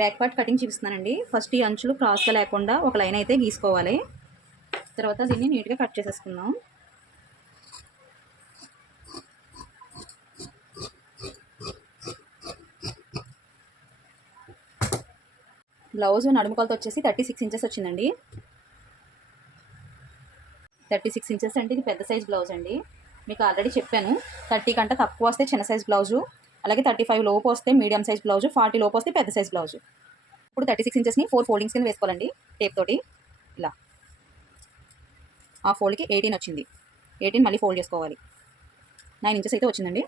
Back part cutting చూపిస్తున్నానండి. First ఈ అంచులు క్రాస్గా లేకుండా ఒక లైన్ అయితే గీసుకోవాలి. తర్వాత దీన్ని నీట్గా కట్ చేసేసుకుందాం. బ్లౌజ్ నడుము కొలత వచ్చేసి 36 ఇంచెస్ వచ్చిందండి. 36 ఇంచెస్ అంటే ఇది పెద్ద సైజ్ బ్లౌజ్ అండి. మీకు ఆల్రెడీ చెప్పాను, 30 కంటే తక్కువ వస్తే చిన్న సైజ్ బ్లౌజు, అలాగే 35 లోపు వస్తే మీడియం సైజ్ బ్లౌజు, 40 లోపు వస్తే పెద్ద సైజ్ బ్లౌజు. ఇప్పుడు 36 ఇంచెస్ని 4 ఫోల్డింగ్స్ కింద వేసుకోవాలండి టేప్ తోటి. ఇలా ఆ ఫోల్డ్కి 18 వచ్చింది. 18 మళ్ళీ ఫోల్డ్ చేసుకోవాలి. 9 ఇంచెస్ అయితే వచ్చిందండి.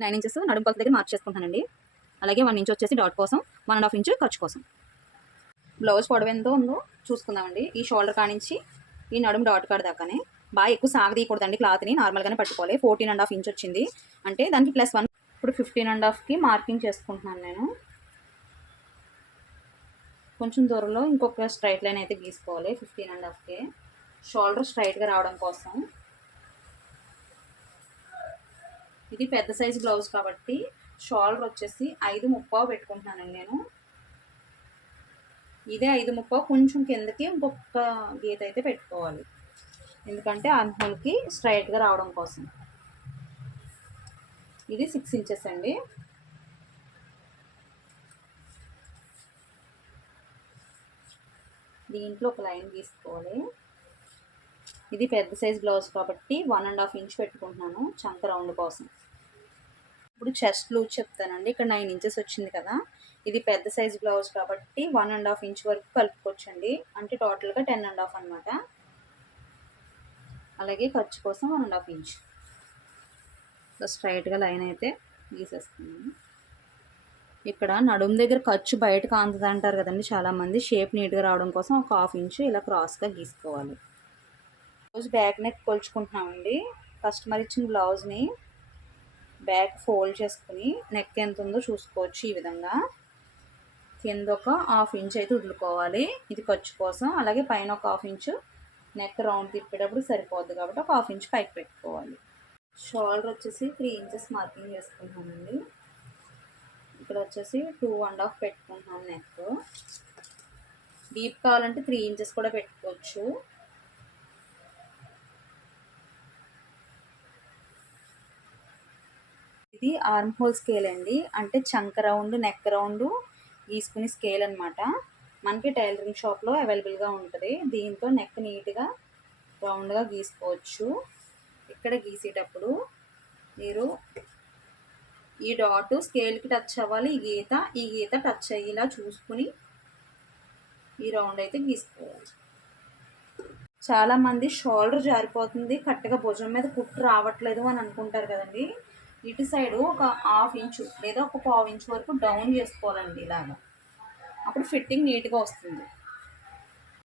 9 ఇంచెస్ నడుము కొలత దగ్గర మార్క్ చేసుకుంటానండి. అలాగే 1 ఇంచ్ వచ్చేసి డాట్ కోసం, 1.5 ఇంచ్ ఖర్చు కోసం. బ్లౌజ్ పొడవు ఎంతో ఉందో చూసుకుందామండి. ఈ షోల్డర్ కానించి ఈ నడుము డాట్ కాడ దాకానే బాగా ఎక్కువ సాగదీయకూడదండి. క్లాత్ని నార్మల్గానే పట్టుకోవాలి. 14.5 ఇంచ్ వచ్చింది అంటే దానికి +1. ఇప్పుడు 15.5కి మార్కింగ్ చేసుకుంటున్నాను నేను. కొంచెం దూరంలో ఇంకొక స్ట్రైట్ లైన్ అయితే గీసుకోవాలి 15.5కి. షోల్డర్ స్ట్రైట్గా రావడం కోసం. ఇది పెద్ద సైజు బ్లౌజ్ కాబట్టి షోల్డర్ వచ్చేసి 5.30 పెట్టుకుంటున్నానండి నేను. ఇదే 5.30 కొంచెం కిందకి ఇంకొక గీత అయితే పెట్టుకోవాలి, ఎందుకంటే ఆర్మ్హోల్కి స్ట్రైట్గా రావడం కోసం. ఇది 6 ఇంచెస్ అండి. దీంట్లో ఒక లైన్ గీసుకోవాలి. ఇది పెద్ద సైజ్ బ్లౌజ్ కాబట్టి 1.5 ఇంచ్ పెట్టుకుంటున్నాను చంక రౌండ్ కోసం. ఇప్పుడు చెస్ట్ లూజ్ చెప్తానండి. ఇక్కడ 9 ఇంచెస్ వచ్చింది కదా, ఇది పెద్ద సైజ్ బ్లౌజ్ కాబట్టి 1.5 ఇంచ్ వరకు కలుపుకోవచ్చండి. అంటే టోటల్గా 10.5 అనమాట. అలాగే ఖర్చు కోసం 1.5 ఇంచ్ స్ట్రైట్గా లైన్ అయితే గీసేస్తున్నాను. ఇక్కడ నడుము దగ్గర ఖర్చు బయటకు ఆంతది అంటారు కదండి చాలామంది. షేప్ నీట్గా రావడం కోసం ఒక 1/2 ఇంచ్ ఇలా క్రాస్గా గీసుకోవాలి. బ్లౌజ్ బ్యాక్ నెక్ కొలుచుకుంటున్నామండి. కస్టమర్ ఇచ్చిన బ్లౌజ్ని బ్యాక్ ఫోల్డ్ చేసుకుని నెక్ ఎంత ఉందో చూసుకోవచ్చు. ఈ విధంగా కింద ఒక 1/2 ఇంచ్ అయితే వదులుకోవాలి, ఇది ఖర్చు కోసం. అలాగే పైన ఒక 1/2 ఇంచ్ నెక్ రౌండ్ తిప్పేటప్పుడు సరిపోద్ది కాబట్టి ఒక 1/2 ఇంచ్ పైకి పెట్టుకోవాలి. షోల్డర్ వచ్చేసి 3 ఇంచెస్ మార్కింగ్ చేసుకుంటామండి. ఇక్కడ వచ్చేసి 2.5 పెట్టుకుంటున్నాను నెక్. డీప్ కావాలంటే 3 ఇంచెస్ కూడా పెట్టుకోవచ్చు. ఇది ఆర్మ్ హోల్ స్కేల్ అండి, అంటే చంక రౌండ్ నెక్ రౌండ్ గీసుకుని స్కేల్ అనమాట. మనకి టైలరింగ్ షాప్లో అవైలబుల్గా ఉంటుంది. దీంతో నెక్ నీట్గా రౌండ్గా గీసుకోవచ్చు. ఇక్కడ గీసేటప్పుడు మీరు ఈ డాట్ స్కేల్కి టచ్ అవ్వాలి, ఈ గీత టచ్ అయ్యేలా చూసుకుని ఈ రౌండ్ అయితే గీసుకోవాలి. చాలామంది షోల్డర్ జారిపోతుంది, కరెక్ట్గా భుజం మీద కుట్టు రావట్లేదు అని అనుకుంటారు కదండి. ఇటు సైడు ఒక 1/2 ఇంచు లేదా ఒక 1/4 ఇంచు వరకు డౌన్ చేసుకోవాలండి ఇలాగా. అప్పుడు ఫిట్టింగ్ నీట్గా వస్తుంది.